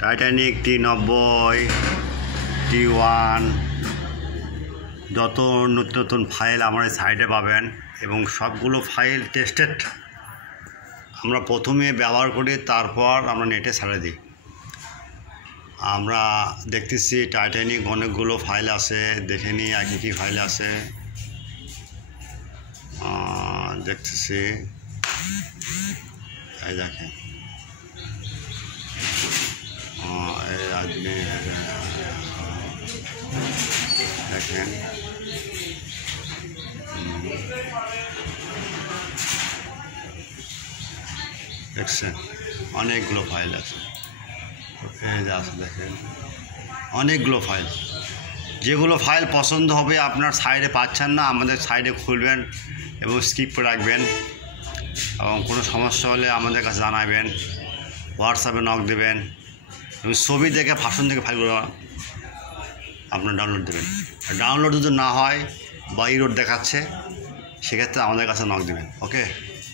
Titanic T90 T1 যত নতুন নতুন ফাইল আমার সাইডে পাবেন এবং সবগুলো ফাইল টেস্টেড। আমরা প্রথমে ব্যবহার করি, তারপর আমরা নেটে ছেড়ে দিই। আমরা দেখতেছি টাইটানিক অনেকগুলো ফাইল আছে, দেখে নিই আর কী ফাইল আছে। দেখতেছি, এই দেখেন দেখেন দেখছেন অনেকগুলো ফাইল আছে, এই যে আছে দেখেন অনেকগুলো ফাইল। যেগুলো ফাইল পছন্দ হবে আপনার সাইডে পাচ্ছেন না, আমাদের সাইডে খুলবেন এবং স্কিপ করে রাখবেন, এবং কোনো সমস্যা হলে আমাদের কাছে জানাবেন, হোয়াটসঅ্যাপে নক দেবেন এবং ছবি দেখে ভাষণ থেকে ফাইলগুলো আপনার ডাউনলোড দেবেন। ডাউনলোড যদি না হয় বা ইরোড দেখাচ্ছে, সেক্ষেত্রে আমাদের কাছে নক দেবেন। ওকে।